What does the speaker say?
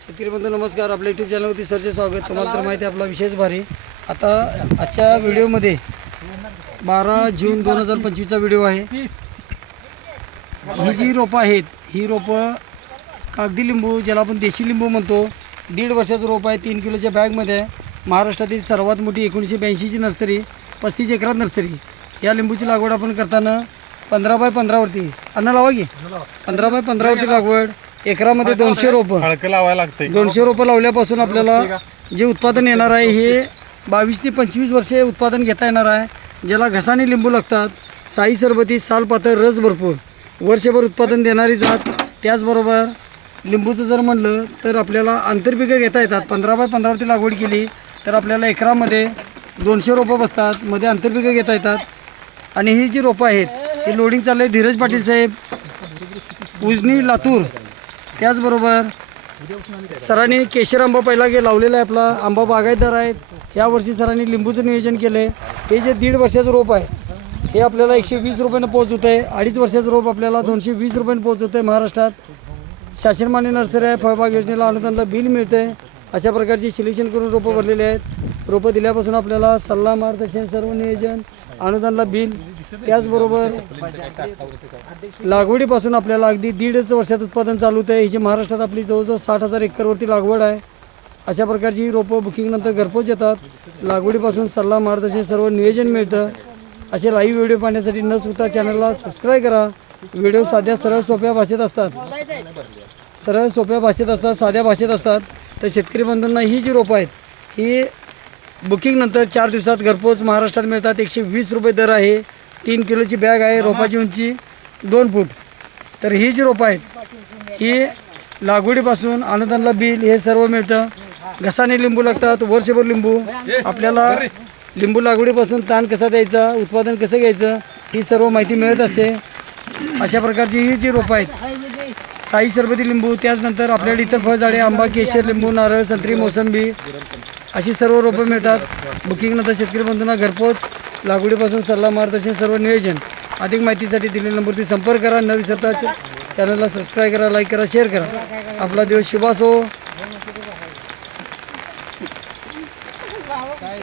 शेतकरी बंधू नमस्कार. आपल्या यूट्यूब चॅनलवरती सरचे स्वागत. तुम्हाला तर माहिती आहे आपला विशेष भारी. आता आजच्या व्हिडिओमध्ये बारा जून दोन हजार पंचवीसचा व्हिडिओ आहे. ही जी रोपं आहेत ही रोपं कागदी लिंबू ज्याला आपण देशी लिंबू म्हणतो दीड वर्षाचं रोप आहे तीन किलोच्या बॅगमध्ये आहे. महाराष्ट्रातील सर्वात मोठी एकोणीसशे ब्याऐंशीची नर्सरी पस्तीस एकरात नर्सरी. या लिंबूची लागवड आपण करताना पंधरा बाय पंधरावरती. अन्न लावा की. पंधरा बाय पंधरावरती लागवड. एकरामध्ये दोनशे रोपं. हळकं लावायला लागतंय. दोनशे रोपं लावल्यापासून आपल्याला जे उत्पादन येणार आहे हे बावीस ते पंचवीस वर्षे उत्पादन घेता येणार आहे ज्याला घसाने लिंबू लागतात साई सरबती साल पातळ रस भरपूर. वर्षभर उत्पादन देणारी जात त्याचबरोबर लिंबूचं जर म्हणलं तर आपल्याला आंतरपिकं घेता येतात. पंधरा बाय पंधरावरती लागवड केली तर आपल्याला एकरामध्ये दोनशे रोपं बसतात मध्ये आंतरपिकं घेता येतात. आणि ही जी रोपं आहेत हे लोडिंग चाललं आहे धीरज पाटील साहेब उजनी लातूर. त्याचबरोबर सरांनी केशर आंबा पहिला गे लावलेला आहे आपला आंबा बागायतदार आहेत. यावर्षी सरांनी लिंबूचं नियोजन केलं आहे हे जे दीड वर्षाचं रोप आहे हे आपल्याला एकशे वीस रुपयानं पोहोचवत आहे. अडीच वर्षाचं रोप आपल्याला दोनशे वीस रुपयानं पोहोचवत आहे महाराष्ट्रात. शासनमान्य नर्सरी आहे फळबाग योजनेला अनुदानला बिल मिळते अशा प्रकारची सिलेक्शन करून रोपं भरलेली आहेत. रोपं दिल्यापासून आपल्याला सल्ला मार्गदर्शन सर्व नियोजन अनुदानला बिल त्याचबरोबर लागवडीपासून आपल्याला अगदी दीडच वर्षात उत्पादन चालू होतं आहे महाराष्ट्रात आपली जवळजवळ साठ हजार एकरवरती लागवड आहे अशा प्रकारची ही रोपं बुकिंगनंतर घरपोच येतात. लागवडीपासून सल्ला मार्गदर्शन सर्व नियोजन मिळतं. असे लाईव्ह व्हिडिओ पाहण्यासाठी न चुकता चॅनलला सबस्क्राईब करा. व्हिडिओ साध्या सरळ सोप्या भाषेत असतात. सरळ सोप्या भाषेत असतात साध्या भाषेत असतात. तर शेतकरी बंधूंना ही जी रोपं आहेत ही बुकिंगनंतर चार दिवसात घरपोच महाराष्ट्रात मिळतात. एकशे वीस रुपये दर आहे. तीन किलोची बॅग आहे रोपाची उंची दोन फूट. तर ही जी रोपं आहेत ही लागवडीपासून अनुदानला बिल हे सर्व मिळतं. घसाने लिंबू लागतात वर्षभर लिंबू. आपल्याला लिंबू लागवडीपासून ताण कसा द्यायचा उत्पादन कसं घ्यायचं ही सर्व माहिती मिळत असते. अशा प्रकारची ही जी रोपं आहेत साई सरबती लिंबू त्याचनंतर आपल्याकडे इतर फळझाडे आंबा केशर लिंबू नारळ संत्री मोसंबी अशी सर्व रोपं मिळतात. बुकिंगनंतर शेतकरी बंधूंना घरपोच. लागवडीपासून सल्ला मार्गदर्शन सर्व नियोजन. अधिक माहितीसाठी दिलेल्या नंबरती संपर्क करा. न विसरता चॅनलला सबस्क्राईब करा लाईक करा शेअर करा. आपला दिवस शुभास हो